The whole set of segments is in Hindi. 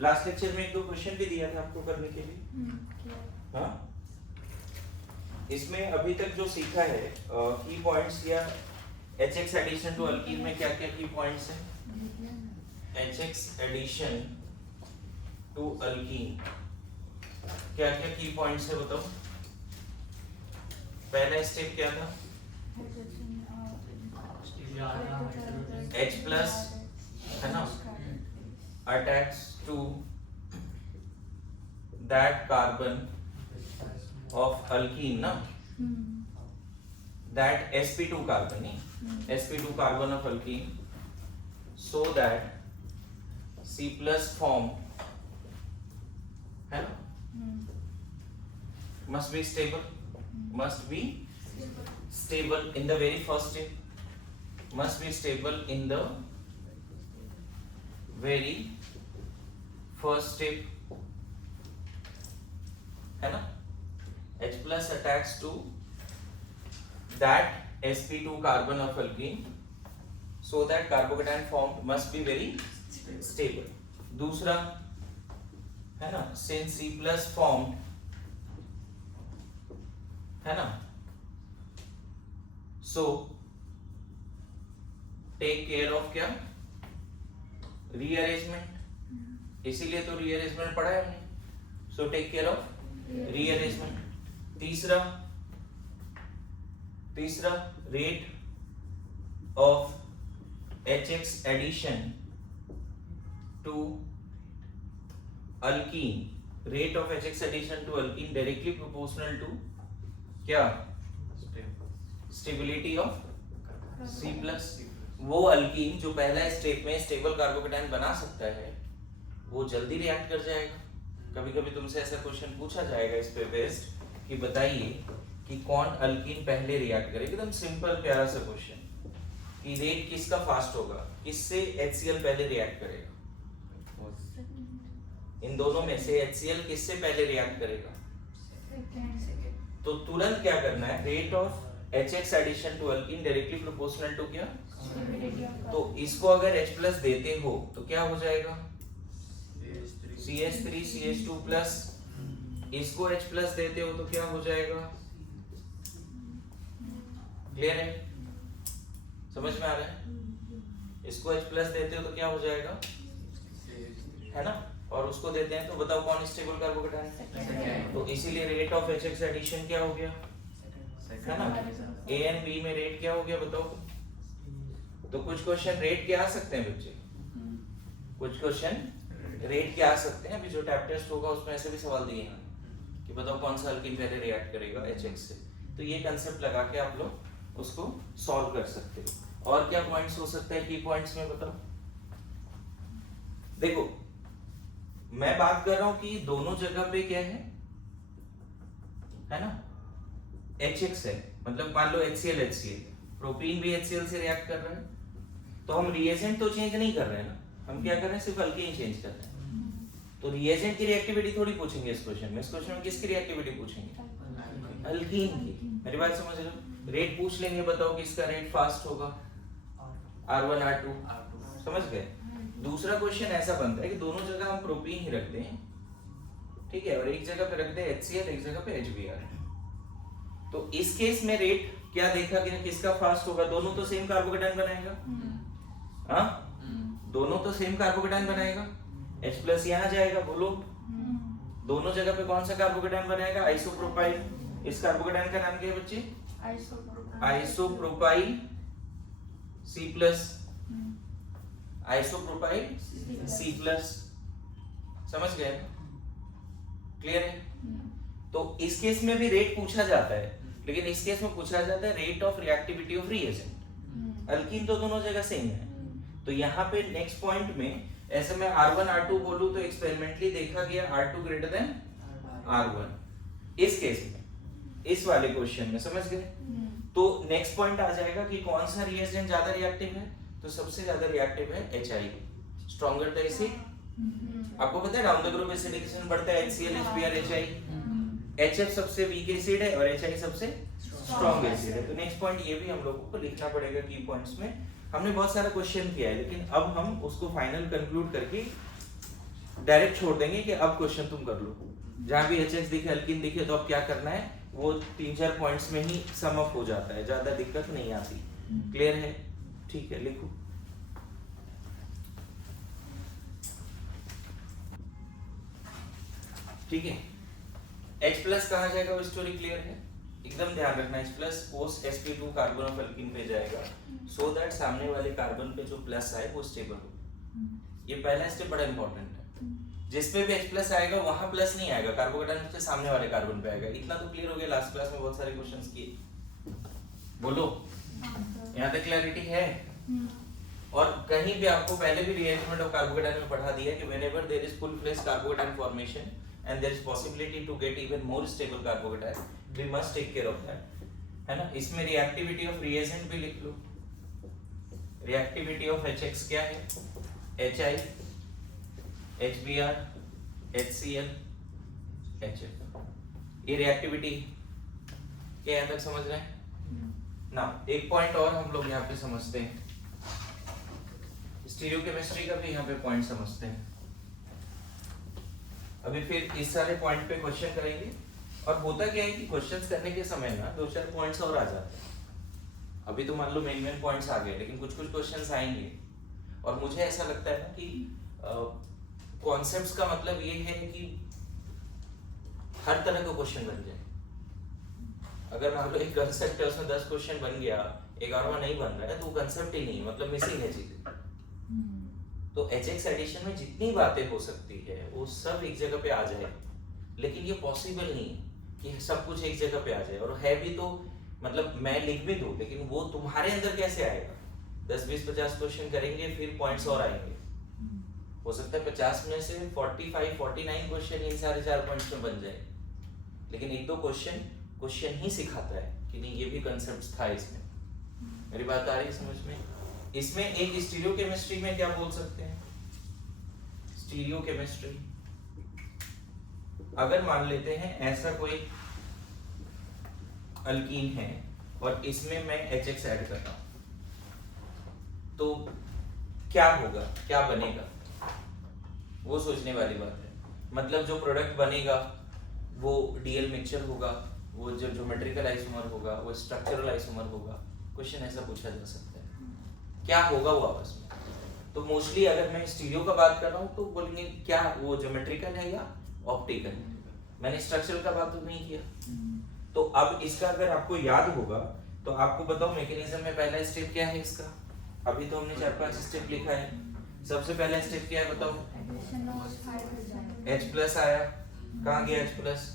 लास्ट लेक्चर में एक दो क्वेश्चन भी दिया था आपको करने के लिए। हाँ, इसमें अभी तक जो सीखा है की पॉइंट्स या HX एडिशन टू अल्कीन में क्या क्या की पॉइंट्स हैं। HX एडिशन टू अल्कीन क्या क्या की पॉइंट्स है बताओ। पहला स्टेप क्या था? H प्लस है ना, attach to that carbon of alkene ना, दैट sp2 कार्बन नहीं, sp2 carbon of alkene, so that C plus form है ना, must be stable in the very first step, must be stable in the very first step है ना। H plus attached to that sp2 carbon of alkene, so that carbocation formed must be very stable. दूसरा है ना, since C plus formed है ना, so take care of क्या, rearrangement, इसीलिए तो rearrangement पढ़ा है हमने, so take care of rearrangement. तीसरा rate of HX addition to alkene, rate of HX addition to alkene directly proportional to क्या, stability of C plus. वो अल्कीन जो पहला स्टेप में स्टेबल कार्बोकेटायन बना सकता है वो जल्दी रिएक्ट कर जाएगा। कभी कभी तुमसे ऐसा क्वेश्चन पूछा जाएगा इस पे बेस्ड कि बताइए कि कौन अल्कीन पहले रिएक्ट करेगा, एकदम सिंपल प्यारा सा क्वेश्चन कि रेट किसका फास्ट होगा, किससे HCl पहले रिएक्ट करेगा, इन दोनों में से HCl किससे पहले रिएक्ट करेगा। तो तुरंत क्या करना है, rate of HX addition to alkene directly proportional to क्या, तो इसको अगर H प्लस देते हो तो क्या हो जाएगा, CH3 CH2 प्लस, इसको H प्लस देते हो तो क्या हो जाएगा। क्लियर है, समझ में आ रहा है। इसको H प्लस देते हो तो क्या हो जाएगा है ना, और उसको देते हैं तो बताओ कौन स्टेबल कार्बोकेटायन है। तो इसीलिए रेट ऑफ HX एडिशन क्या हो गया है ना, A एंड B में रेट क्या हो गया बताओ। तो कुछ क्वेश्चन रेट के आ सकते हैं बच्चे, कुछ क्वेश्चन रेट के आ सकते हैं। अभी जो टैप टेस्ट होगा उसमें ऐसे भी सवाल दिए हैं कि बताओ कौन सा अल्कीन पहले रिएक्ट करेगा HX से। तो ये कंसेप्ट लगा के आप लोग उसको सॉल्व कर सकते हो। और क्या पॉइंट्स हो सकते हैं की पॉइंट्स में बताओ। देखो मैं बात कर रहा हूं कि दोनों जगह पे क्या है ना, HX है, मतलब मान लो HCl प्रोपीन भी HCl से रिएक्ट कर रहा है, तो हम रिएजेंट तो चेंज नहीं कर रहे हैं ना, हम क्या कर रहे हैं, सिर्फ अल्कीन चेंज कर रहे हैं। तो रिएजेंट की रिएक्टिविटी थोड़ी पूछेंगे इस क्वेश्चन में, इस क्वेश्चन में किसकी रिएक्टिविटी पूछेंगे, अल्कीन की। मेरी बात समझ रहे हो, रेट पूछ लेंगे, बताओ किसका रेट फास्ट होगा, R1 R2, समझ गए। दूसरा क्वेश्चन ऐसा बनता है कि दोनों जगह हम प्रोपीन ही रखते हैं, ठीक है, और एक जगह पे रखते हैं HCl, एक जगह पे HBr। तो इस केस में रेट क्या देखा कि किसका फास्ट होगा, दोनों तो सेम कार्बोकेटायन बनाएगा, हाँ दोनों तो सेम कार्बोकेटायन बनाएगा। H प्लस यहाँ जाएगा, बोलो दोनों जगह पे कौन सा कार्बोकेटायन बनाएगा, आइसोप्रोपाइल। इस कार्बोकेटायन का नाम क्या है बच्चे, isopropyl C plus, isopropyl C plus, समझ गए, क्लियर है। तो इस केस में भी रेट पूछा जाता है, लेकिन इस केस में पूछा जाता है rate of reactivity of reagent. Alkyne तो दोनों जगह सेम है, तो यहाँ पे नेक्स्ट पॉइंट में ऐसे मैं R1 R2 बोलूं तो एक्सपेरिमेंटली देखा गया R2 ग्रेटर देन R1 इस केस में, इस वाले क्वेश्चन में, समझ गए। तो नेक्स्ट पॉइंट आ जाएगा कि कौन सा रिएजेंट ज्यादा रिएक्टिव है, तो सबसे ज्यादा रिएक्टिव है HI, स्ट्रॉन्गर द एसिड। आपको पता है राउंड द ग्रुप एसिडिफिकेशन बढ़ता है HCl HBr HI, HF सबसे वीक एसिड है और HI सबसे स्ट्रॉन्ग एसिड है। तो नेक्स्ट पॉइंट ये भी हम लोगों को लिखना पड़ेगा की पॉइंट्स में। हमने बहुत सारा क्वेश्चन किया है, लेकिन अब हम उसको फाइनल कंक्लूड करके डायरेक्ट छोड़ देंगे कि अब क्वेश्चन तुम कर लो। जहां भी HX दिखे, अल्किन दिखे, तो अब क्या करना है, वो 3-4 पॉइंट्स में ही सम अप हो जाता है, ज्यादा दिक्कत नहीं आती। क्लियर है? ठीक है, लिखो। ठीक है, H प्लस कहा जाएगा वो स्टोरी क्लियर है, एकदम ध्यान रखना। H plus post sp2 carbon of alkene पे जाएगा, सो दैट सामने वाले कार्बन पे जो प्लस आए वो स्टेबल हो। ये पहला स्टेप बड़ा इंपॉर्टेंट है। जिसपे भी H प्लस आएगा वहां प्लस नहीं आएगा, कार्बोकेटाइन से सामने वाले कार्बन पे आएगा। इतना तो क्लियर हो गया, लास्ट क्लास में बहुत सारे क्वेश्चंस किए। बोलो, यहाँ तक क्लैरिटी है? और कहीं भी आपको पहले भी रीअरेंजमेंट ऑफ कार्बोकेटाइन में पढ़ा दिया कि whenever there is full fledged carbocation formation and there is possibility to get even more stable carbocation, we must take care of that, है ना। इसमें reactivity of reagent भी लिख लो। reactivity of HX क्या है? HI, HBr, HCl, HF। ये reactivity के यहाँ तक समझ रहे हैं ना। एक पॉइंट और हम लोग यहाँ पे समझते हैं, स्टीरियोकेमिस्ट्री का भी यहाँ पे पॉइंट समझते हैं। अभी फिर इस सारे पॉइंट पे क्वेश्चन करेंगे, और होता क्या है कि क्वेश्चंस करने के समय ना 2-4 पॉइंट्स और आ जाते हैं। अभी तो मान लो मेन पॉइंट्स आ गए, लेकिन कुछ क्वेश्चंस आएंगे। और मुझे ऐसा लगता है ना कि कॉन्सेप्ट्स का मतलब ये है कि हर तरह का क्वेश्चन बन जाए। अगर मान लो एक कंसेप्ट है, उसमें 10 क्वेश्चन बन गया, 11वां नहीं बन रहा है, तो वो कंसेप्ट ही नहीं, मतलब मिसिंग है चीजें। तो HX एडिशन में जितनी बातें हो सकती है वो सब एक जगह पे आ जाए, लेकिन ये पॉसिबल नहीं है कि सब कुछ एक जगह पे आ जाए। और है भी तो मतलब मैं लिख भी दूं, लेकिन वो तुम्हारे अंदर कैसे आएगा? 10, 20, 50 क्वेश्चन करेंगे, फिर पॉइंट्स और आएंगे। हो सकता है 50 में से 45, 49 क्वेश्चन इन सारे 4 पॉइंट्स में बन जाए, लेकिन 1-2 क्वेश्चन ही सिखाता है कि नहीं ये भी कंसेप्ट था इसमें। मेरी बात आ रही है समझ में? इसमें एक स्टीरियोकेमिस्ट्री में क्या बोल सकते हैं? स्टीरियोकेमिस्ट्री, अगर मान लेते हैं ऐसा कोई अल्कीन है और इसमें मैं HX ऐड करता हूं, तो क्या होगा, क्या बनेगा, वो सोचने वाली बात है। मतलब जो प्रोडक्ट बनेगा वो डीएल मिक्सचर होगा, वो जो ज्योमेट्रिकल आइसोमर होगा, वो स्ट्रक्चरल आइसोमर होगा। क्वेश्चन ऐसा पूछा जा सकता है, क्या होगा वो आपस में। तो मोस्टली अगर मैं स्टीरियो का बात कर रहा हूँ तो बोलेंगे क्या वो ज्योमेट्रिकल है या ऑप्टिकल है। मैंने स्ट्रक्चरल का बात तो नहीं किया। तो अब इसका अगर आपको याद होगा तो आपको बताओ मैकेनिज्म में पहला स्टेप क्या है इसका। अभी तो हमने 4-5 स्टेप लिखा है। सबसे पहला स्टेप क्या है बताओ? H प्लस आया, कहाँ गया H प्लस?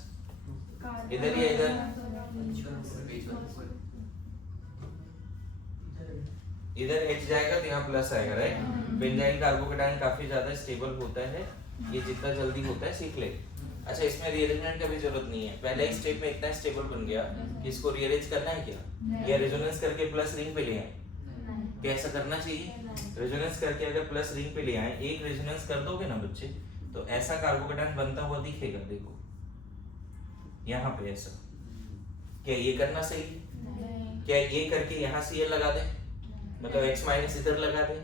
इधर या इधर? इधर H जाएगा तो यहाँ प्लस आएगा, राइट। बेंजाइल कार्बोकेटाइन काफी ज्यादा स्टेबल होता है, ये जितना जल्दी होता है सीख ले। अच्छा, इसमें रीअरेंजमेंट का भी जरूरत नहीं है, पहले ही स्टेप में इतना स्टेबल बन गया कि इसको रीअरेंज करना है क्या, या रेजोनेंस करके प्लस रिंग पे ले आए, क्या ऐसा करना चाहिए? रेजोनेंस करके अगर प्लस रिंग पे ले आए, एक रेजोनेंस कर दोगे ना बच्चे, तो ऐसा कार्बोकेटाइन बनता हुआ दिखेगा। देखो यहाँ पे ऐसा, क्या ये करना सही? क्या ये करके यहाँ Cl लगा दें, मतलब X माइनस इधर लगा दें?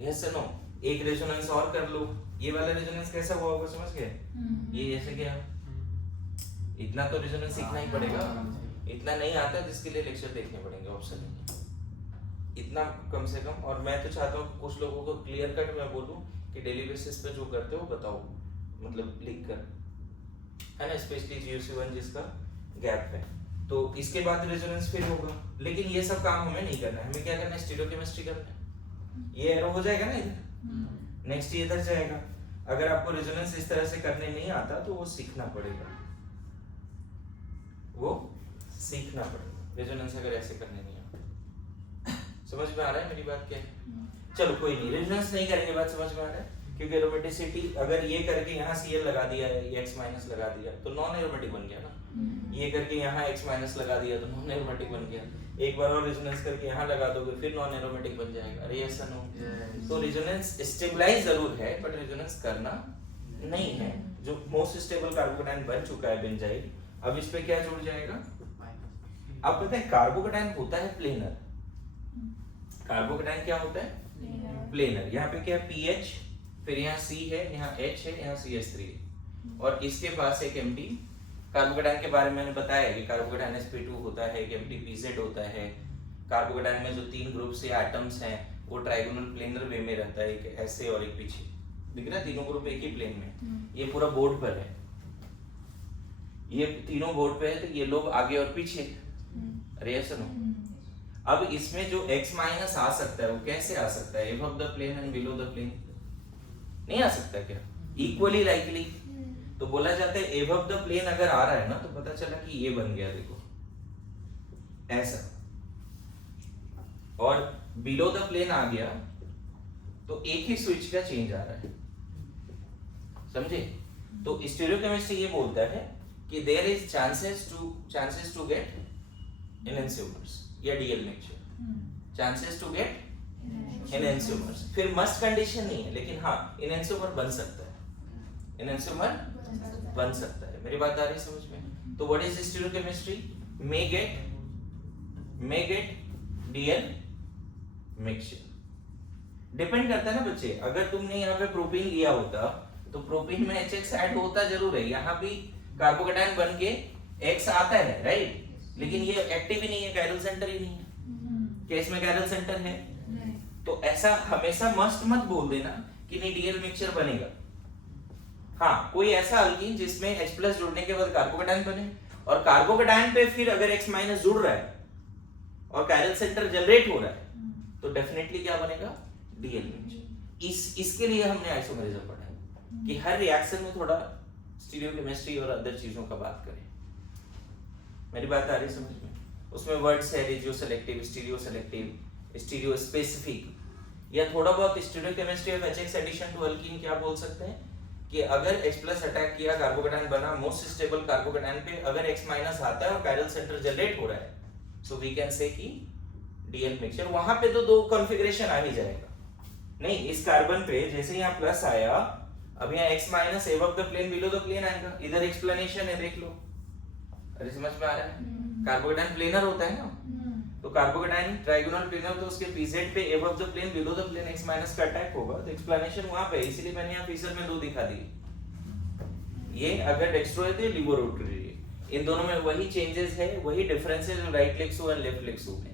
Yes no. एक रेजोनेंस और कर लो, ये वाला रेजोनेंस कैसा हुआ होगा समझ गए? ये ऐसे क्या, इतना तो रेजोनेंस सीखना ही पड़ेगा। इतना नहीं आता जिसके लिए लेक्चर देखने पड़ेंगे, ऑप्शन नहीं, इतना कम से कम। और मैं तो चाहता हूँ कुछ लोगों को क्लियर कट मैं बोलूँ कि डेली बेसिस पे जो करते हो बताओ, मतलब लिख कर, है ना, स्पेशली GUC1 जिसका गैप है। तो इसके बाद रेजोनेंस फिर होगा, लेकिन ये सब काम हमें नहीं करना है। हमें क्या करना है? स्टीरियोकेमिस्ट्री करना है। ये एरो हो जाएगा ना इधर, नेक्स्ट ये इधर जाएगा। अगर आपको रेजोनेंस इस तरह से करने नहीं आता तो वो सीखना पड़ेगा, वो सीखना पड़ेगा। रेजोनेंस अगर ऐसे करने नहीं आता, समझ में आ रहा है मेरी बात क्या है? चलो कोई नहीं, रेजोनेंस नहीं करेंगे, बात समझ में आ रहा है। क्योंकि एरोमेटिसिटी अगर ये करके यहाँ Cl लगा दिया, ये X माइनस लगा दिया तो नॉन एरोमेटिक बन गया ना। ये करके यहाँ X माइनस लगा दिया तो नॉन एरोमेटिक बन गया। एक बार और रेजोनेंस करके यहाँ लगा दोगे फिर नॉन एरोमेटिक बन जाएगा। अरे ऐसा नो। तो रेजोनेंस स्टेबलाइज जरूर है बट रेजोनेंस करना नहीं है। जो मोस्ट स्टेबल कार्बोकेटाइन बन चुका है बेंजाइल, अब इस पे क्या जुड़ जाएगा? अब पता है कार्बोकेटाइन होता है प्लेनर। कार्बोकेटाइन क्या होता है? प्लेनर। यहाँ पे क्या है? पीएच फिर यहाँ C है, यहाँ H है, यहाँ CH3 है, और इसके पास एक एम्प्टी कार्बोकेटाइन के बारे में मैंने बताया कि कार्बोकेटाइन sp2 होता है, एक एम्प्टी pz होता है। कार्बोकेटाइन में जो 3 ग्रुप्स या एटम्स हैं वो ट्राइगोनल प्लेनर वे में रहता है, एक ऐसे और एक पीछे, दिख रहा है तीनों ग्रुप एक ही प्लेन में। ये पूरा बोर्ड पर है, ये तीनों बोर्ड पे है, तो ये लोग आगे और पीछे। अरे ऐसा नो, अब इसमें जो x माइनस आ सकता है वो कैसे आ सकता है? Above the plane and below the plane नहीं आ सकता क्या? Equally likely. तो बोला जाता है एबव द प्लेन अगर आ रहा है ना, तो पता चला कि ये बन गया, देखो ऐसा, और बिलो द प्लेन आ गया तो एक ही स्विच का चेंज आ रहा है, समझे? तो स्टीरियोकेमिस्ट्री ये बोलता है कि there is chances to get enantiomers या DL mixture, chances to get enantiomers. फिर मस्ट कंडीशन नहीं है, लेकिन हाँ एनेंटियोमर बन सकता है, एनेंटियोमर बन सकता है। मेरी बात आ रही है समझ में? तो what is stereochemistry? May gate DL mixture. Depend करता है ना बच्चे, अगर तुमने यहाँ पे प्रोपीन लिया होता तो प्रोपीन में HX ऐड होता जरूर है, यहाँ भी कार्बोकेटाइन बन के X आता है, राइट? लेकिन ये एक्टिव ही नहीं है, कैरल सेंटर ही नहीं है। केस में कैरल सेंटर है, तो ऐसा हमेशा मस्ट मत बोल देना कि नहीं डीएल मिक्सचर बनेगा। हाँ, कोई ऐसा अल्कीन जिसमें H+ जुड़ने के बाद कार्बोकेटाइन बने, और कार्बोकेटाइन पे फिर अगर X- जुड़ रहा है और कैरल सेंटर जनरेट हो रहा है, तो डेफिनेटली क्या बनेगा? DL mixture. इसके लिए हमने आइसोमेरिज्म पढ़ा है कि हर रिएक्शन में थोड़ा स्टीरियोकेमिस्ट्री और अदर चीजों का बात करें। मेरी बात आ रही है समझ में? उसमें वर्ड्स है regio selective, stereo selective, stereo specific, या थोड़ा बहुत stereochemistry of HX addition to alkene क्या बोल सकते हैं कि अगर H+ अटैक किया, कार्बोकेटाइन बना, मोस्ट स्टेबल कार्बोकेटाइन पे अगर X- आता है और कैरल सेंटर जनरेट हो रहा है, सो वी कैन से कि डीएल मिक्सचर। वहां पे तो दो कॉन्फ़िगरेशन आ ही जाएगा। नहीं, इस कार्बन पे जैसे यहाँ प्लस आया, अब यहाँ X- above the plane below the plane आएगा। इधर एक्सप्लेनेशन है, देख लो। अरे समझ में आ रहा है? कार्बोकेटाइन प्लेनर होता है ना, तो कार्बोकेटाइन ट्राइगोनल प्लेनर, तो उसके पीजेड पे above the plane below the plane X- का अटैक होगा, तो एक्सप्लेनेशन वहां पे, इसीलिए मैंने यहाँ फिगर में 2 दिखा दी। ये अगर डेक्स्ट्रो है तो ये लिबो रोटरी है, इन दोनों में वही चेंजेस है, वही डिफरेंसेस जो राइट लेक्सो एंड लेफ्ट लेक्सो में।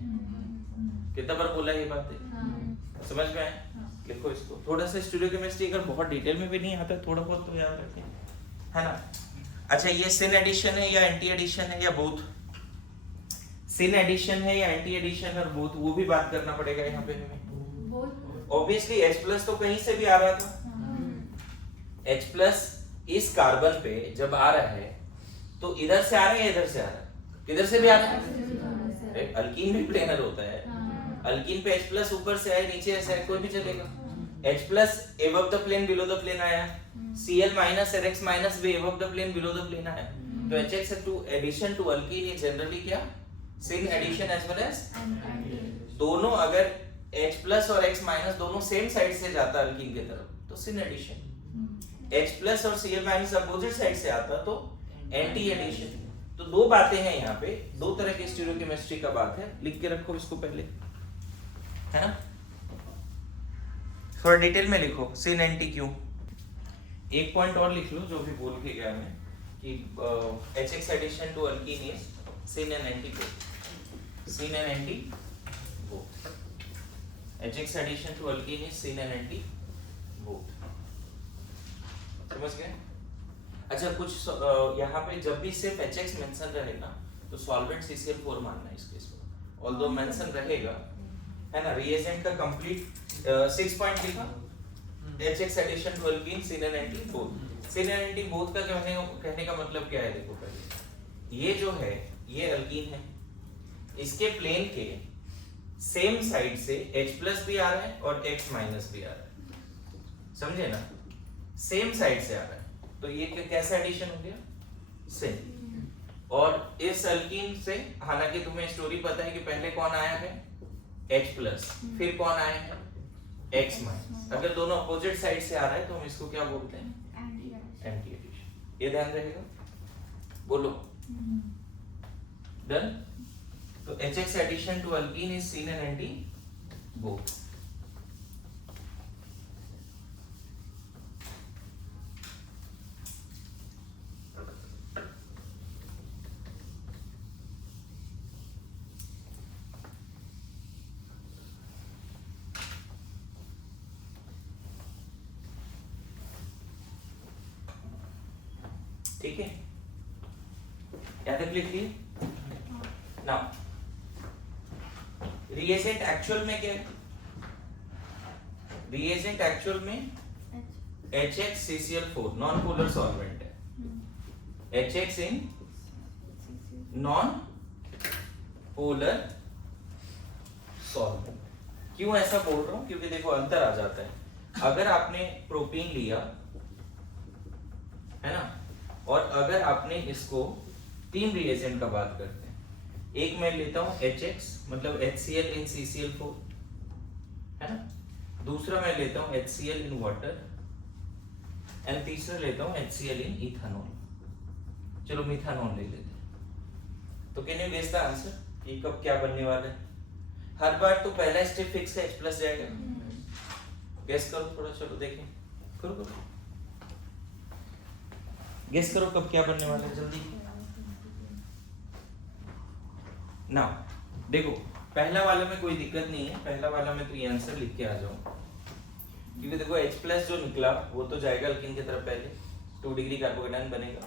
कितना बार बोला ये बातें? समझ में आए? लिखो इसको। थोड़ा सा स्टीरियोकेमिस्ट्री अगर बहुत डिटेल में भी नहीं आता, थोड़ा बहुत तो याद रखें, है ना? अच्छा, ये सिन एडिशन है या एंटी एडिशन है या बोथ? सिन एडिशन है या एंटी एडिशन और बोथ, वो भी बात करना पड़ेगा यहाँ पे हमें। बोथ। ऑब्वियसली H+ तो कहीं से भी आ रहा था। H+ इस कार्बन पे जब आ रहा है तो इधर से आ रहा है या इधर से आ रहा है? किधर से भी आ रहा है। अल्कीन भी प्लेनर होता है, अल्कीन पे H+ ऊपर से आए, नीचे से आए, कोई भी चलेगा। H+ above the plane below the plane आया, Cl- और X- भी above the plane below the plane आया, तो HX to addition to alkene ये जनरली क्या? Syn addition as well as दोनों, अगर H+ और X- दोनों सेम साइड से जाता अल्कीन की तरफ तो सिन एडिशन, H+ और Cl- अपोजिट साइड से आता तो एंटी एडिशन। तो दो बातें हैं यहाँ पे, दो तरह के स्टीरियोकेमिस्ट्री का बात है, लिख के रखो इसको पहले, है ना? थोड़ा डिटेल में लिखो सिन एंटी क्यों। एक पॉइंट और लिख लो जो भी बोल के गया मैं कि HX addition to alkene is syn and anti both, syn and anti both. HX addition to alkene is syn and anti both. समझ गए? अच्छा, कुछ यहाँ पे जब भी सिर्फ HX मेंशन रहेगा तो सॉल्वेंट CCl4 मानना है इस केस में, ऑल्दो मेंशन रहेगा, है ना? रिएजेंट का कंप्लीट 6 पॉइंट लिखा, HX addition to alkene syn and anti both. Syn and anti both का कहने का मतलब क्या है? देखो पहले, ये जो है ये अल्कीन है, इसके प्लेन के सेम साइड से H+ भी आ रहा है और X- भी आ रहा है, समझे ना? सेम साइड से आ रहा है, तो ये कैसा एडिशन हो गया? सिन। और इस अल्कीन से, हालांकि तुम्हें स्टोरी पता है कि पहले कौन आया है? H+, फिर कौन आया है? X-। अगर दोनों अपोजिट साइड से आ रहा है तो हम इसको क्या बोलते हैं? Anti addition. ये ध्यान रहेगा, बोलो। डन? तो HX addition to alkene is syn and anti both. ठीक है, यहाँ तक लिख लिए। नाउ रिएजेंट एक्चुअल में क्या है? रिएजेंट एक्चुअल में HXCCl4 नॉन पोलर सॉल्वेंट है। HX इन नॉन पोलर सॉल्वेंट। क्यों ऐसा बोल रहा हूं? क्योंकि देखो अंतर आ जाता है। अगर आपने प्रोपीन लिया है ना, और अगर आपने इसको तीन रिएजेंट का बात करते हैं, एक मैं लेता हूं HX मतलब HCl इन CCl4 है ना, दूसरा मैं लेता हूं HCl इन वाटर एंड तीसरा लेता हूं HCl इन इथेनॉल। चलो मिथेनॉल ले लेते हैं। तो can you guess the answer? ये कब क्या बनने वाला है? हर बार तो पहला स्टेप फिक्स है, H+ जाएगा। गेस करो थोड़ा, चलो देखें, करो गेस करो कब क्या बनने वाला है, जल्दी। ना देखो पहला वाला में कोई दिक्कत नहीं है, पहला वाला में तो ये आंसर लिख के आ जाऊं, क्योंकि देखो H+ जो निकला वो तो जाएगा अल्कीन की तरफ पहले, 2 डिग्री कार्बोकेटायन बनेगा,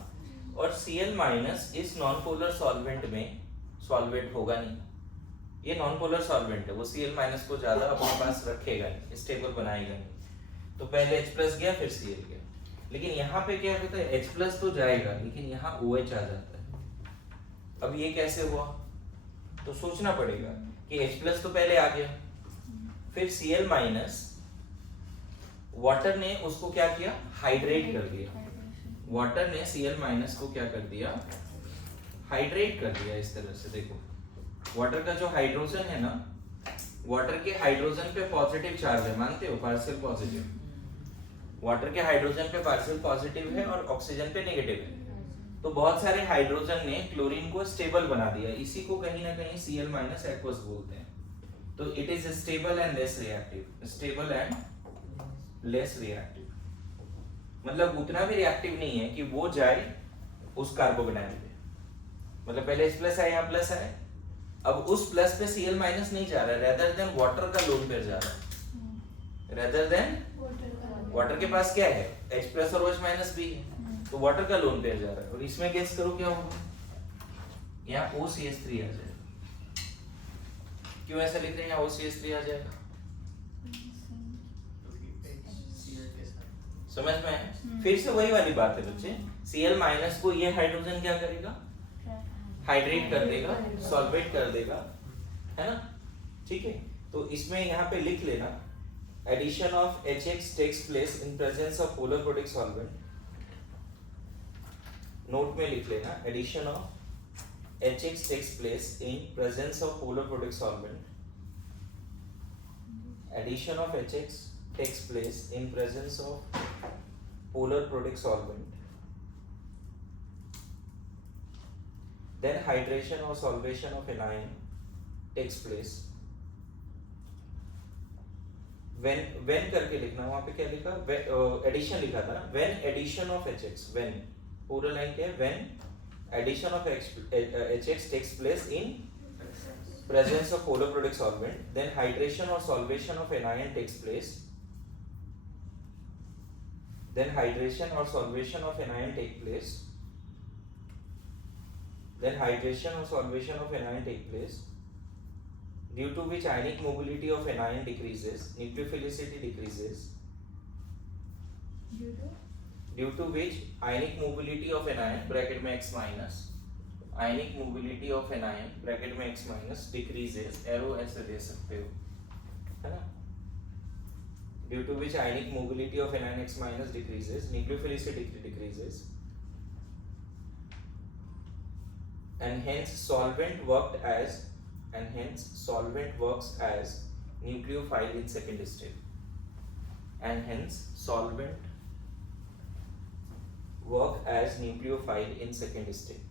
और Cl- इस नॉन पोलर सॉल्वेंट में सॉल्वेंट होगा नहीं, ये नॉन पोलर सॉल्वेंट है, वो Cl- को ज्यादा अपने पास रखेगा नहीं, स्टेबल बनाएगा नहीं। तो पहले H+ गया फिर Cl गया, लेकिन यहाँ पे क्या होता है, H+ तो जाएगा लेकिन यहाँ OH आ जाता है। अब ये कैसे हुआ? तो सोचना पड़ेगा कि H+ तो पहले आ गया, फिर Cl- वाटर ने उसको क्या किया, हाइड्रेट कर दिया। वाटर ने Cl- को क्या कर दिया, हाइड्रेट कर दिया। इस तरह से देखो, वाटर का जो हाइड्रोजन है ना, वाटर के हाइड्रोजन पे पॉजिटिव चार्ज है, मानते हो, पार्शियल पॉजिटिव। वाटर के हाइड्रोजन पे पार्शियल पॉजिटिव है और ऑक्सीजन पे नेगेटिव है। तो बहुत सारे हाइड्रोजन ने क्लोरीन को स्टेबल बना दिया, इसी को कहीं ना कहीं Cl- एक्वस बोलते हैं। तो it is stable and less reactive, stable and less reactive, मतलब उतना भी रिएक्टिव नहीं है कि वो जाए उस कार्बोकेटायन पे। मतलब पहले H+ है, यहाँ प्लस है, अब उस प्लस पे Cl- नहीं जा रहा है, रेदर देन वाटर का लोन पेयर जा रहा है। रेदर देन वाटर के पास क्या है, H+ और OH- भी है, तो वाटर का लोन पेयर जा रहा है। और इसमें गेस करो क्या होगा, यहाँ OCH3 आ जाएगा। क्यों ऐसा लिख रहे हैं, यहाँ OCH3 आ जाएगा? समझ में है? फिर से वही वाली बात है बच्चे, Cl- को ये हाइड्रोजन क्या करेगा, हाइड्रेट कर देगा, सॉल्वेट कर देगा, है ना, ठीक है। तो इसमें यहाँ पे लिख लेना, addition of HX takes place in presence of polar protic solvent. Note में लिख लेना, addition of HX takes place in presence of polar protic solvent. Addition of HX takes place in presence of polar protic solvent. Then hydration or solvation of anion takes place. When करके लिखना, वहां पे क्या लिखा, addition लिखा था ना, when addition of HX, when पूरा लाइन क्या है, when addition of HX takes place in presence of polar protic solvent, then hydration or solvation of anion takes place. Then hydration or solvation of anion take place. Then hydration or solvation of anion take place, due to which ionic mobility of anion decreases, nucleophilicity decreases. Due to which ionic mobility of anion (bracket में X minus) ionic mobility of anion (bracket में X minus) decreases. Arrow ऐसे दे सकते हो, है ना? Due to which ionic mobility of anion X minus decreases, nucleophilicity decreases, and hence solvent works as nucleophile in second step. And hence solvent work as nucleophile in second step.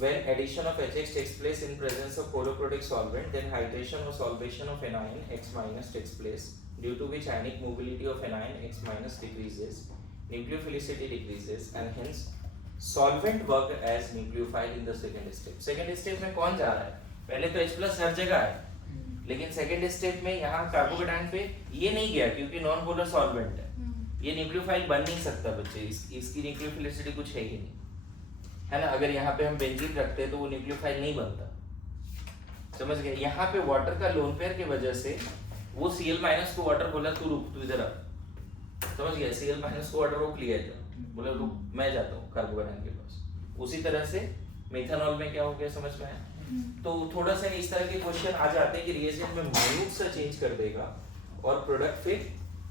When addition of HX takes place in presence of polar protic solvent, then hydration or solvation of anion X minus takes place, due to which ionic mobility of anion X minus decreases, nucleophilicity decreases, and hence solvent work as nucleophile in the second step. Second step में कौन जा रहा है? पहले तो H+ हर जगह है, लेकिन सेकेंड स्टेप में यहाँ कार्बोकेटायन पे ये नहीं गया क्योंकि नॉन पोलर सॉल्वेंट है, ये न्यूक्लियोफाइल बन नहीं सकता बच्चे, इसकी न्यूक्लियोफिलिसिटी कुछ है ही नहीं, है ना। अगर यहाँ पे हम बेंजीन रखते हैं तो वो न्यूक्लियोफाइल नहीं बनता, समझ गए। यहाँ पे वाटर का लोन पेयर की वजह से वो Cl माइनस को वाटर बोला तू रुक, तू इधर आ, समझ गया। Cl माइनस को वाटर रोक लिया था, बोला रुक मैं जाता हूँ कार्बोकेटायन के पास। उसी तरह से मेथनॉल में क्या हो गया, समझ में आया। तो थोड़ा सा इस तरह के क्वेश्चन आ जाते हैं कि रिएजेंट में माइन्यूट सा चेंज कर देगा और प्रोडक्ट फिर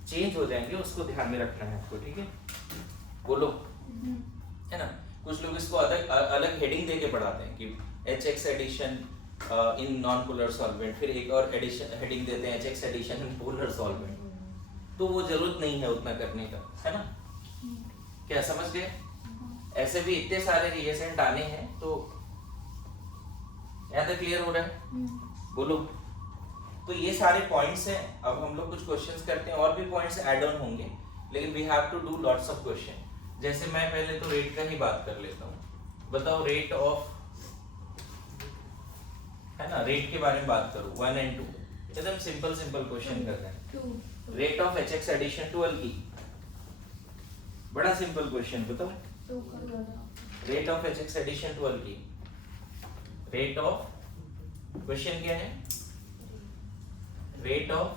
चेंज हो जाएंगे, उसको ध्यान में रखना है आपको, ठीक है। बोलो, है ना। कुछ लोग इसको अलग हेडिंग देके पढ़ाते हैं कि HX addition in non polar solvent, फिर एक और एडिशन हेडिंग देते हैं HX addition in polar solvent, तो वो जरूरत नहीं है उतना करने का, है ना। क्या समझ गए? ऐसे भी इतने सारे रिएजेंट आने हैं, तो यहाँ तक क्लियर हो रहा है? बोलो। तो ये सारे पॉइंट्स हैं। अब हम लोग कुछ क्वेश्चंस करते हैं, और भी पॉइंट्स ऐड ऑन होंगे, लेकिन we have to do lots of question. जैसे मैं पहले तो रेट का ही बात कर लेता हूँ। बताओ रेट ऑफ, है ना, रेट के बारे में बात करूँ 1 and 2, एकदम सिंपल क्वेश्चन कर रहे हैं। Rate of HX addition to alkene, बड़ा सिंपल क्वेश्चन। बताओ rate of HX addition to alkene, rate of, question क्या है, rate of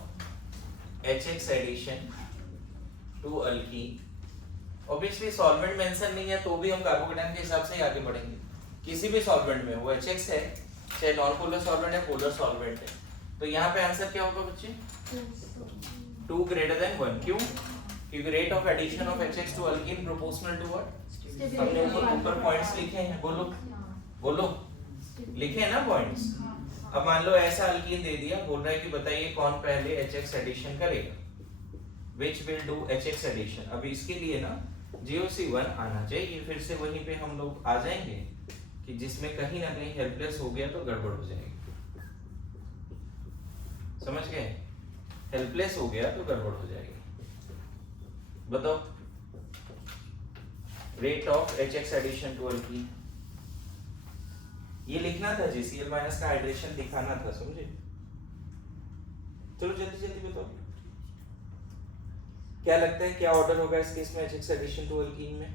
HX addition to alkene. Obviously solvent mention नहीं है तो भी हम कार्बोकेटायन के हिसाब से ही आगे बढ़ेंगे। किसी भी सॉल्वेंट में वो HX है, चाहे नॉन पोलर सॉल्वेंट है, पोलर सॉल्वेंट है, तो यहाँ पे आंसर क्या होगा बच्चे? 2 greater than 1। क्यों? क्योंकि rate of addition of HX to alkene proportional to what? हमने ऊपर पॉइंट्स लिखे हैं, बोलो लिखे हैं ना पॉइंट्स। अब मान लो ऐसा अल्कीन दे दिया, बोल रहा है कि बताइए कौन पहले HX एडिशन करेगा, which will do HX addition. अब इसके लिए ना GOC1 आना चाहिए, फिर से वहीं पे हम लोग आ जाएंगे कि जिसमें कहीं ना कहीं हेल्पलेस हो गया तो गड़बड़ हो जाएगी, समझ गए। हेल्पलेस हो गया तो गड़बड़ हो जाएगी। बताओ rate of HX addition to alkene, ये लिखना था जी, Cl माइनस का हाइड्रेशन दिखाना था, समझे। चलो जल्दी बताओ क्या लगता है, क्या ऑर्डर होगा इस केस में HX एडिशन टू अल्कीन में?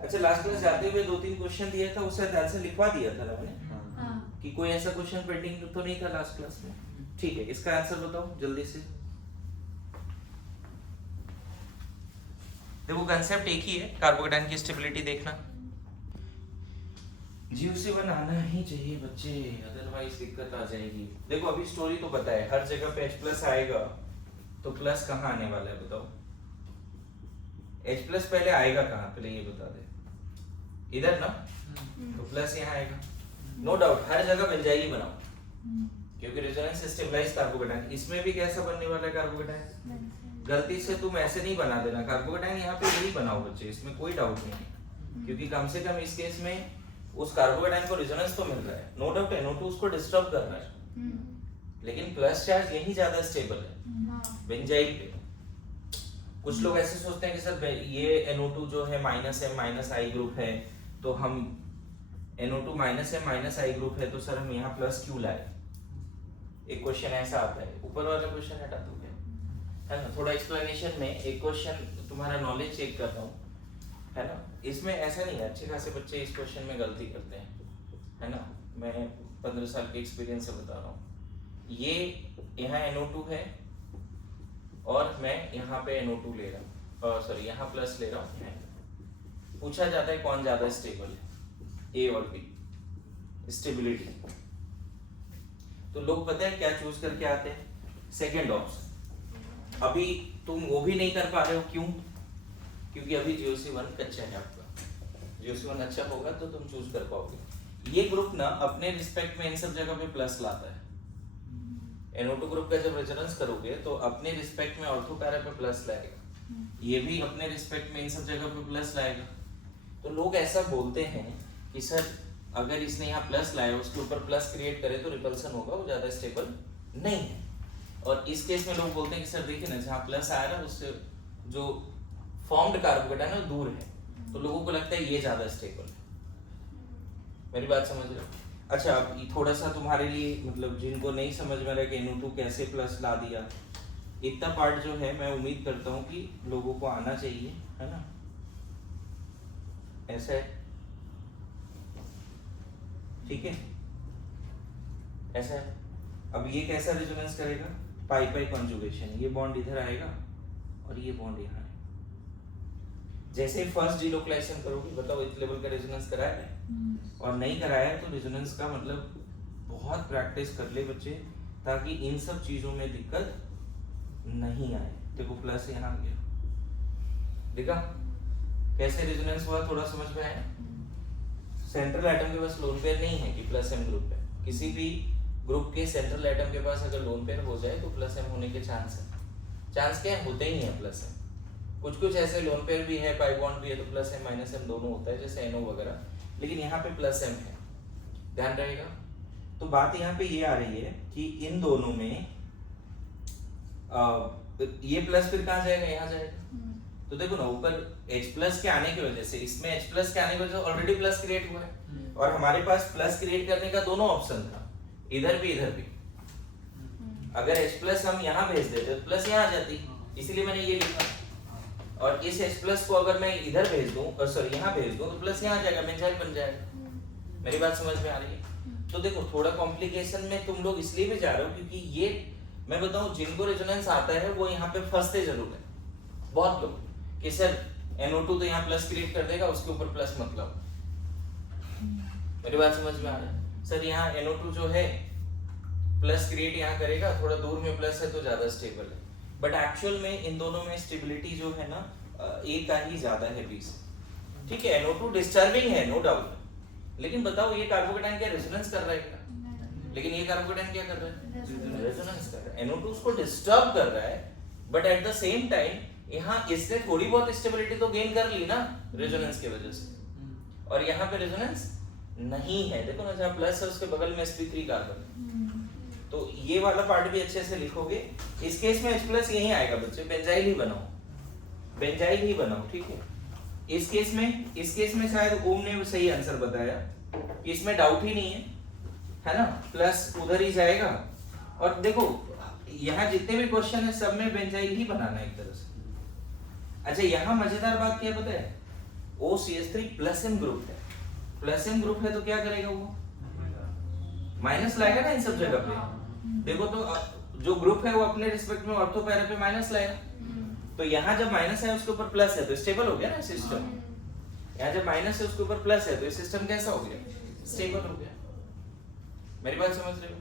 अच्छा, लास्ट क्लास जाते हुए 2-3 क्वेश्चन दिया था, उससे आंसर लिखवा दिया था ना मैंने, कि कोई ऐसा क्वेश्चन पेंडिंग तो नहीं था लास्ट क्लास में। ठीक है, इसका आंसर बताओ जल्दी से। देखो कंसेप्ट एक ही है, कार्बोकेटायन की स्टेबिलिटी देखना। GOC1 आना ही चाहिए बच्चे, अदरवाइज दिक्कत आ जाएगी। देखो अभी स्टोरी तो पता है, हर जगह पे H+ आएगा, तो प्लस कहाँ आने वाला है बताओ? H+ पहले आएगा कहाँ, पहले ये बता दे। इधर ना, तो प्लस यहाँ आएगा, नो डाउट हर जगह मिल जाएगी, बनाओ, क्योंकि रेजोनेंस स्टेबलाइज कार्बोकेटायन। इसमें भी कैसा बनने वाला है कार्बोकेटायन? गलती से तुम ऐसे नहीं बना देना, कार्बोकेटायन यहाँ पे यही बनाओ बच्चे, इसमें कोई डाउट नहीं है, क्योंकि कम से कम इस केस में उस कार्बोकेटायन को रेजोनेंस तो मिल रहा है, नो डाउट NO2 उसको डिस्टर्ब कर रहा है, लेकिन प्लस चार्ज यही ज्यादा स्टेबल है बेंजाइल पे। कुछ लोग ऐसे सोचते हैं कि सर ये NO2 जो है -M-I ग्रुप है, तो हम NO2 -M-I ग्रुप है, तो सर हम यहाँ प्लस क्यों लाए? एक क्वेश्चन ऐसा आता है, ऊपर वाला क्वेश्चन हटा दो क्या, है ना। थोड़ा एक्सप्लेनेशन में एक क्वेश्चन तुम्हारा नॉलेज चेक कर रहा हूँ, है ना। इसमें ऐसा नहीं है, अच्छे खासे बच्चे इस क्वेश्चन में गलती करते हैं, है ना। मैं 15 साल के एक्सपीरियंस से बता रहा हूँ। ये यहाँ NO2 है और मैं यहाँ पे NO2 ले रहा हूँ, सॉरी यहाँ प्लस ले रहा हूँ। पूछा जाता है कौन ज्यादा स्टेबल है, A और B, स्टेबिलिटी। तो लोग पता है क्या चूज करके आते हैं? Second option. अभी तुम वो भी नहीं कर पा रहे हो, क्यों? क्योंकि अभी GOC1 कच्चा है आपका। GOC1 अच्छा होगा तो तुम चूज कर पाओगे। ये ग्रुप ना अपने रिस्पेक्ट में इन सब जगह पे प्लस लाता है। NO2 ग्रुप का जब रेजोनेंस करोगे तो अपने रिस्पेक्ट में ऑर्थो पैरा पे प्लस लाएगा, ये भी अपने रिस्पेक्ट में इन सब जगह पे प्लस लाएगा। तो लोग ऐसा बोलते हैं कि सर अगर इसने यहाँ प्लस लाया, उसके ऊपर प्लस क्रिएट करे तो रिपल्सन होगा, वो ज्यादा स्टेबल नहीं है। और इस केस में लोग बोलते हैं कि सर देखिए ना, जहाँ प्लस आया ना उससे जो फॉर्म्ड कार्बोकेटायन है दूर है, तो लोगों को लगता है ये ज्यादा स्टेबल है। मेरी बात समझ रहे हो? अच्छा, अब थोड़ा सा तुम्हारे लिए मतलब जिनको नहीं समझ में रहा कि NO2 कैसे प्लस ला दिया, इतना पार्ट जो है मैं उम्मीद करता हूँ कि लोगों को आना चाहिए, है ना? ऐसा है, ठीक है, ऐसा है। अब ये कैसा रेजोनेंस करेगा? पाई पाई कॉन्जुगेशन, ये बॉन्ड इधर आएगा और ये बॉन्ड यहाँ है। जैसे फर्स्ट डिलोकलाइजेशन करोगे, बताओ इस लेवल का रेजोनेंस कराया है और नहीं कराया तो रेजोनेंस का मतलब बहुत प्रैक्टिस कर ले बच्चे, ताकि इन सब चीजों में दिक्कत नहीं आए। देखो प्लस यहाँ आ गया, देखा कैसे रेजोनेंस हुआ, थोड़ा समझ में आया? सेंट्रल एटम के पास लोन पेयर नहीं है कि प्लस एम ग्रुप है। किसी भी ग्रुप के सेंट्रल एटम के पास अगर लोन पेयर हो जाए तो प्लस एम होने के चांस है। चांस क्या है? होते ही है प्लस एम। कुछ कुछ ऐसे लोन पेयर भी है, पाई बॉन्ड भी है, तो प्लस एम माइनस एम दोनों होता है, जैसे NO वगैरह, लेकिन यहाँ पे प्लस एम है, ध्यान रहेगा। तो बात यहाँ पे ये आ रही है कि इन दोनों में ये प्लस फिर कहाँ जाएगा? यहाँ जाएगा। तो देखो ना, ऊपर H प्लस के आने की वजह से, इसमें H प्लस के आने की वजह से ऑलरेडी प्लस क्रिएट हुआ है, और हमारे पास प्लस क्रिएट करने का दोनों ऑप्शन था, इधर भी इधर भी। अगर H प्लस हम यहाँ भेज देते तो प्लस यहाँ आ जाती, इसीलिए मैंने ये लिखा। और इस H प्लस को अगर मैं इधर भेज दूं, सॉरी यहाँ भेज दूं, तो प्लस यहाँ आ जाएगा, बेंजाइल बन जाएगा। मेरी बात समझ में आ रही है? तो देखो थोड़ा कॉम्प्लिकेशन में तुम लोग इसलिए भी जा रहे हो क्योंकि ये मैं बताऊं, जिनको रेजोनेंस आता है वो यहाँ पे फंसते जरूर है बहुत लोग, कि सर NO2 तो यहाँ प्लस क्रिएट कर देगा, उसके ऊपर प्लस मतलब। मेरी बात समझ में आ रहा है? सर यहाँ NO2 जो है प्लस क्रिएट यहाँ करेगा, थोड़ा दूर में प्लस है तो ज्यादा स्टेबल है, बट एक्चुअल में इन दोनों में स्टेबिलिटी जो है ना A का ही ज्यादा है B से। ठीक है, NO2 डिस्टर्बिंग है नो डाउट, लेकिन बताओ ये कार्बोकेटाइन क्या रेजोनेंस कर रहा है क्या? लेकिन ये कार्बोकेटाइन क्या कर रहा है? रेजोनेंस कर रहा है। NO2 उसको डिस्टर्ब कर रहा है, but at the same time यहाँ इसने थोड़ी बहुत स्टेबिलिटी तो गेन कर ली ना रेजोनेंस की वजह से, और यहाँ पे रेजोनेंस नहीं है। देखो ना, जहाँ प्लस है उसके बगल में sp3 कार्बन है, तो ये वाला पार्ट भी अच्छे से लिखोगे। इस केस में H प्लस यही आएगा बच्चे, बेंजाइल ही बनाओ, बेंजाइल ही बनाओ, ठीक है। इस केस में शायद ओम ने सही आंसर बताया, इसमें डाउट ही नहीं है ना, प्लस उधर ही जाएगा। और देखो यहाँ जितने भी क्वेश्चन है सब में बेंजाइल ही बनाना है एक तरह से। अच्छा, यहाँ मजेदार बात क्या पता है? OCH3 प्लस एम ग्रुप है, प्लस एम ग्रुप है तो क्या करेगा वो? माइनस लाएगा ना इन सब जगह पे। देखो तो जो ग्रुप है वो अपने रिस्पेक्ट में ऑर्थो पैरा पे माइनस लाएगा, तो यहाँ जब माइनस है उसके ऊपर प्लस है तो स्टेबल हो गया ना सिस्टम। यहाँ जब माइनस है उसके ऊपर प्लस है तो सिस्टम कैसा हो गया? स्टेबल हो गया। मेरी बात समझ रहे हो?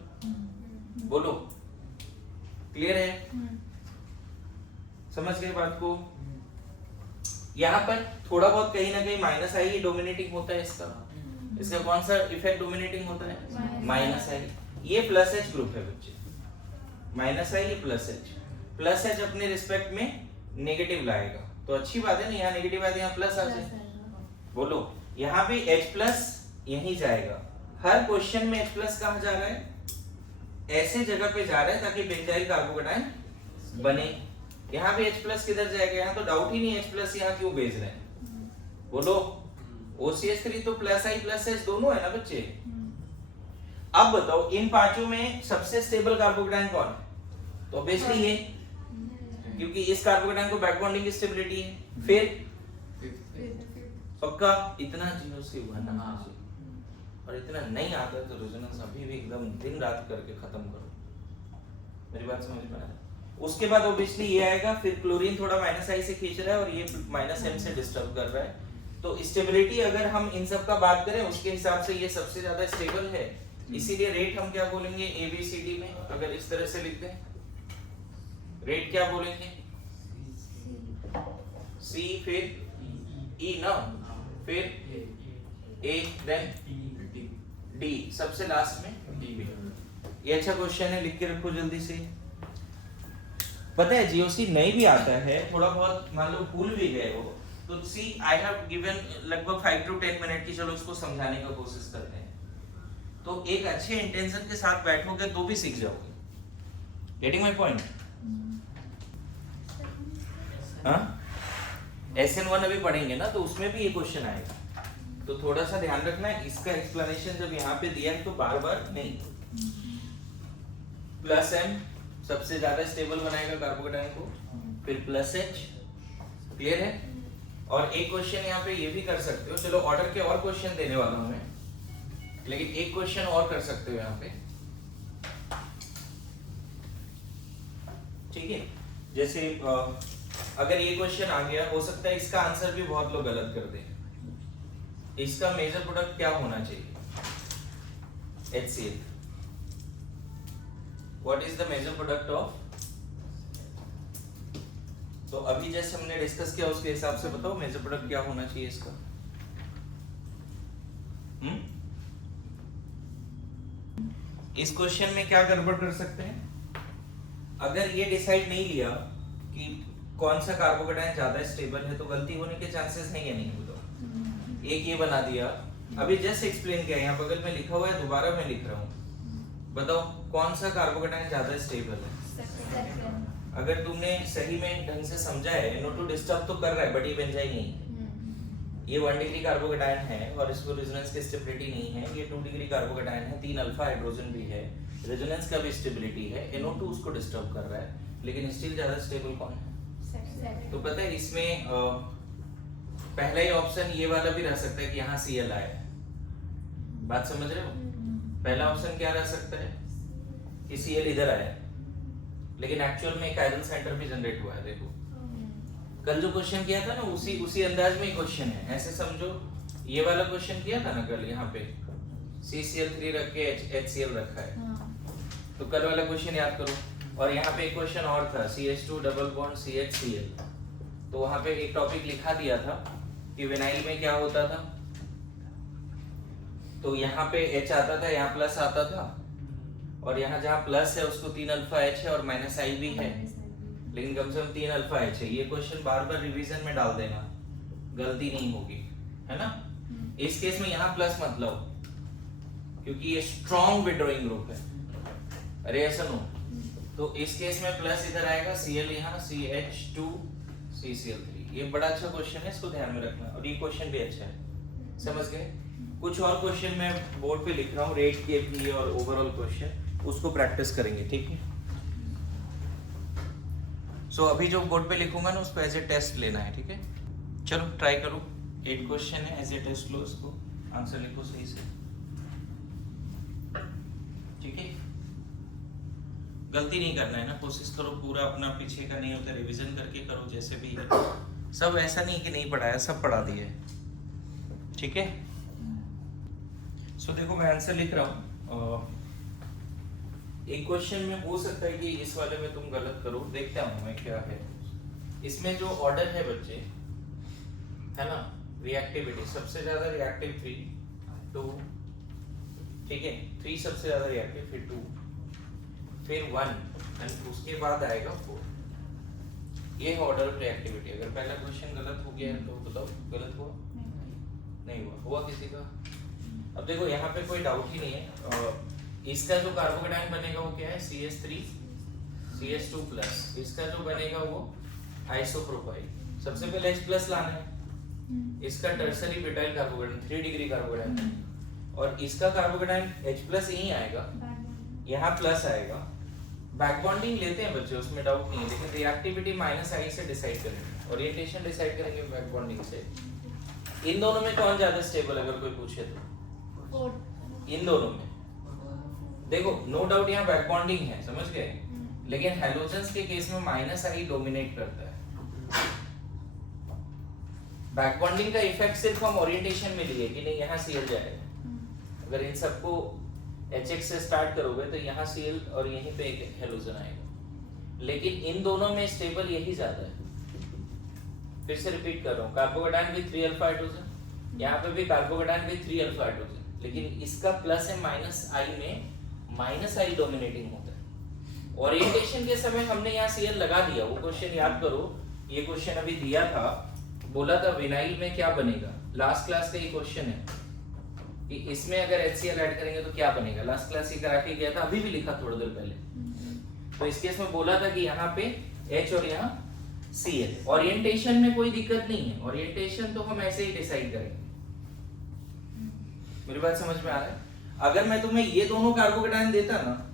बोलो, क्लियर है? समझ गए बात को? यहाँ पर थोड़ा बहुत कहीं ना कहीं माइनस आई डोमिनेटिंग होता है इसका कौन सा इफेक्ट डोमिनेटिंग होता है? माइनस आई। ये प्लस H ग्रुप है बच्चे, माइनस आई, ये प्लस H अपने रिस्पेक्ट में नेगेटिव लाएगा, तो अच्छी बात है ना, यहाँ नेगेटिव आया तो यहाँ प्लस आ जाए। बोलो, यहाँ भी H प्लस यहीं जाएगा। हर क्वेश्चन में H प्लस कहाँ जा रहा है? ऐसे जगह पे जा रहा है ताकि बेंजाइल कार्बोकेटाइन बने। यहाँ भी H प्लस किधर जाएगा? यहाँ तो डाउट ही नहीं H प्लस यहाँ क्यों भेज रहे हैं। बोलो, OCH3 तो प्लस I प्लस H दोनों है ना बच्चे। अब बताओ इन पांचों में सबसे स्टेबल कार्बोकेटाइन कौन है? तो ऑब्वियसली ये, क्योंकि इस कार्बोकेटाइन को बैक बॉन्डिंग की स्टेबिलिटी है। फिर पक्का इतना 0 से 1 और इतना नहीं आता तो रेजोनेंस अभी भी एकदम दिन रात करके खत्म करो। मेरी बात समझ में आ रहा है? उसके बाद ऑब्वियसली ये आएगा, फिर क्लोरीन थोड़ा माइनस आई से खींच रहा है और ये माइनस एम से डिस्टर्ब कर रहा है। तो स्टेबिलिटी अगर हम इन सब का बात करें उसके हिसाब से ये सबसे ज्यादा स्टेबल है, इसीलिए रेट हम क्या बोलेंगे ABCD में? अगर इस तरह से लिख दें रेट क्या बोलेंगे? C फिर E ना, फिर A देन D, सबसे लास्ट में D। ये अच्छा क्वेश्चन है, लिख के रखो जल्दी से। पता है GOC नहीं भी आता है, थोड़ा बहुत मान लो भूल भी गए हो तो सी आई हैव गिवन लगभग 5 to 10 मिनट की, चलो इसको समझाने का कोशिश करते हैं। तो एक अच्छे इंटेंशन के साथ बैठोगे तो भी सीख जाओगे। Getting my point? हाँ, SN1 अभी पढ़ेंगे ना, तो उसमें भी ये क्वेश्चन आएगा। तो थोड़ा सा ध्यान रखना है, इसका एक्सप्लेनेशन जब यहाँ पे दिया है तो बार बार नहीं। प्लस एम सबसे ज्यादा स्टेबल बनाएगा कार्बोकेटाइन को, फिर प्लस एच, क्लियर है। और एक क्वेश्चन यहाँ पे ये भी कर सकते हो, चलो ऑर्डर के और क्वेश्चन देने वाला हूं मैं, लेकिन एक क्वेश्चन और कर सकते हो यहाँ पे, ठीक है। जैसे अगर ये क्वेश्चन आ गया, हो सकता है इसका आंसर भी बहुत लोग गलत कर दें। इसका मेजर प्रोडक्ट क्या होना चाहिए? HCl। What is the major product of? तो अभी जैसे हमने डिस्कस किया उसके हिसाब से बताओ मेजर प्रोडक्ट क्या होना चाहिए इसका। इस क्वेश्चन में क्या गड़बड़ कर सकते हैं? अगर ये डिसाइड नहीं लिया कि कौन सा कार्बोकेटाइन ज्यादा स्टेबल है तो गलती होने के चांसेस हैं या नहीं? बताओ। एक ये बना दिया, अभी जस्ट एक्सप्लेन किया, यहाँ बगल में लिखा हुआ है, दोबारा मैं लिख रहा हूँ, बताओ कौन सा कार्बोकेटाइन ज्यादा स्टेबल है? अगर तुमने सही में ढंग से समझा है, NO2 डिस्टर्ब तो कर रहा है बट ये बेंजाइन नहीं है। ये 1 डिग्री कार्बोकेटाइन है और इसको रेजोनेंस की स्टेबिलिटी नहीं है। ये 2 डिग्री कार्बोकेटाइन है, 3 अल्फा हाइड्रोजन भी है, रेजोनेंस का भी स्टेबिलिटी है, NO2 उसको डिस्टर्ब कर रहा है, लेकिन स्टिल ज्यादा स्टेबल कौन है? तो पता है इसमें पहला ही ऑप्शन ये वाला भी रह सकता है कि यहाँ Cl आया है। बात समझ रहे हो? पहला ऑप्शन क्या रह सकता है कि Cl इधर आया है, लेकिन एक्चुअल में एक आयरन सेंटर भी जनरेट हुआ है। देखो कल जो क्वेश्चन किया था ना, उसी अंदाज में क्वेश्चन है। ऐसे समझो ये वाला क्वेश्चन किया था ना कल, यहाँ पे CCl3 रख के HCl रखा है, तो कल वाला क्वेश्चन याद करो। और यहाँ पे एक क्वेश्चन और था, CH2 डबल बॉन्ड CHCl, तो वहां पे एक टॉपिक लिखा दिया था कि विनाइल में क्या होता था, तो यहाँ पे H आता था, यहाँ प्लस आता था, और यहाँ जहाँ प्लस है उसको 3 अल्फा H है और माइनस I भी है, लेकिन कम से कम 3 अल्फा H है। ये क्वेश्चन बार बार रिवीजन में डाल देना, गलती नहीं होगी, है ना। इस केस में यहाँ प्लस मत लो क्योंकि ये स्ट्रॉन्ग विड्रॉइंग ग्रुप है। अरे ऐसा नो, तो इस केस में प्लस इधर आएगा, Cl यहाँ, CH2 CCl3। ये बड़ा अच्छा क्वेश्चन है, इसको ध्यान में रखना। और ये क्वेश्चन भी अच्छा है, समझ गए। कुछ और क्वेश्चन मैं बोर्ड पे लिख रहा हूँ, रेट के भी और ओवरऑल क्वेश्चन, उसको प्रैक्टिस करेंगे, ठीक है। सो अभी जो बोर्ड पे लिखूंगा ना उसको एज ए टेस्ट लेना है, ठीक है। चलो ट्राई करो, 8 क्वेश्चन है, एज ए टेस्ट लो उसको, आंसर लिखो सही से, ठीक है। गलती नहीं करना है ना, कोशिश करो पूरा अपना, पीछे का नहीं होता, रिवीजन करके करो जैसे भी है। सब ऐसा नहीं कि नहीं पढ़ाया, सब पढ़ा दिया है, ठीक है। सो देखो मैं आंसर लिख रहा हूँ। एक क्वेश्चन में हो सकता है कि इस वाले में तुम गलत करो, देखता हूँ मैं क्या है इसमें। जो ऑर्डर है बच्चे, है ना, रिएक्टिविटी सबसे ज्यादा रिएक्टिव 3, 2, ठीक है, 3 सबसे ज्यादा रिएक्टिव, फिर 2, फिर 1, एंड उसके बाद आएगा 4। ये है ऑर्डर ऑफ रिएक्टिविटी। अगर पहला क्वेश्चन गलत हो गया तो बताओ गलत हुआ? नहीं हुआ किसी का? अब देखो यहाँ पे कोई डाउट ही नहीं है। इसका जो कार्बोकेटाइन बनेगा वो क्या है? CH3 CH2 plus. इसका जो बनेगा वो आइसोप्रोपाइल। सबसे पहले H प्लस लाना है। इसका tertiary butyl carbocation 3 degree carbocation, और इसका कार्बोकेटाइन H प्लस यहीं आएगा, यहाँ प्लस आएगा। बैक बॉन्डिंग लेते हैं बच्चे, उसमें डाउट नहीं है, लेकिन रिएक्टिविटी -I से डिसाइड करेंगे, ओरिएंटेशन डिसाइड करेंगे बैक बॉन्डिंग से। इन दोनों में कौन ज्यादा स्टेबल, अगर कोई पूछे तो? इन दोनों में देखो नो डाउट यहाँ बैक बॉन्डिंग है, समझ गए, लेकिन हैलोजेंस के केस में -I डोमिनेट करता है। बैक बॉन्डिंग का इफेक्ट सिर्फ हम ओरिएंटेशन में लिए कि नहीं यहाँ Cl जाएगा। अगर इन सबको HX से स्टार्ट करोगे तो यहाँ Cl और यहीं पे एक हैलोजन आएगा, लेकिन इन दोनों में स्टेबल यही ज्यादा है। फिर से रिपीट कर रहा हूँ, कार्बोकेटाइन भी 3 अल्फा हाइड्रोजन, यहाँ पे भी कार्बोकेटाइन भी 3 अल्फा हाइड्रोजन, लेकिन इसका प्लस है -I में, -I डोमिनेटिंग होता है। ओरिएंटेशन के समय हमने यहाँ Cl लगा दिया। वो क्वेश्चन याद करो, ये क्वेश्चन अभी दिया था, बोला था विनाइल में क्या बनेगा। लास्ट क्लास का ये क्वेश्चन है कि इसमें अगर HCl ऐड करेंगे तो क्या बनेगा। लास्ट क्लास ये करा के गया था, अभी भी लिखा थोड़ी देर पहले। तो इस केस में बोला था कि यहाँ पे H और यहाँ Cl। ओरिएंटेशन में कोई दिक्कत नहीं है, ओरिएंटेशन तो हम ऐसे ही डिसाइड करेंगे, मेरी बात समझ में आ रहा है? अगर मैं तुम्हें ये दोनों कार्बोकेटायन देता ना